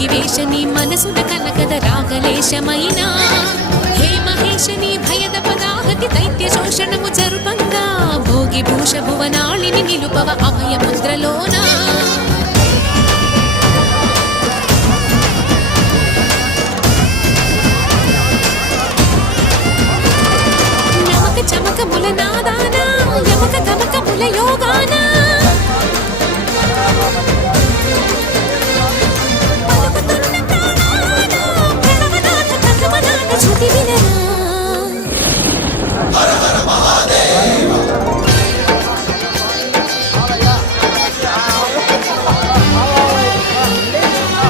భోగి వేషని మనసున కనకద రాగలేశమైనా హే మహేశని భయద పదాహతి దైత్య శోషణము జరుపంగా భోగి భూష భువనాళిని నిలుపవ అభయ ముద్రలోనా చమకముల నాదానా యమక గమకముల యోగానా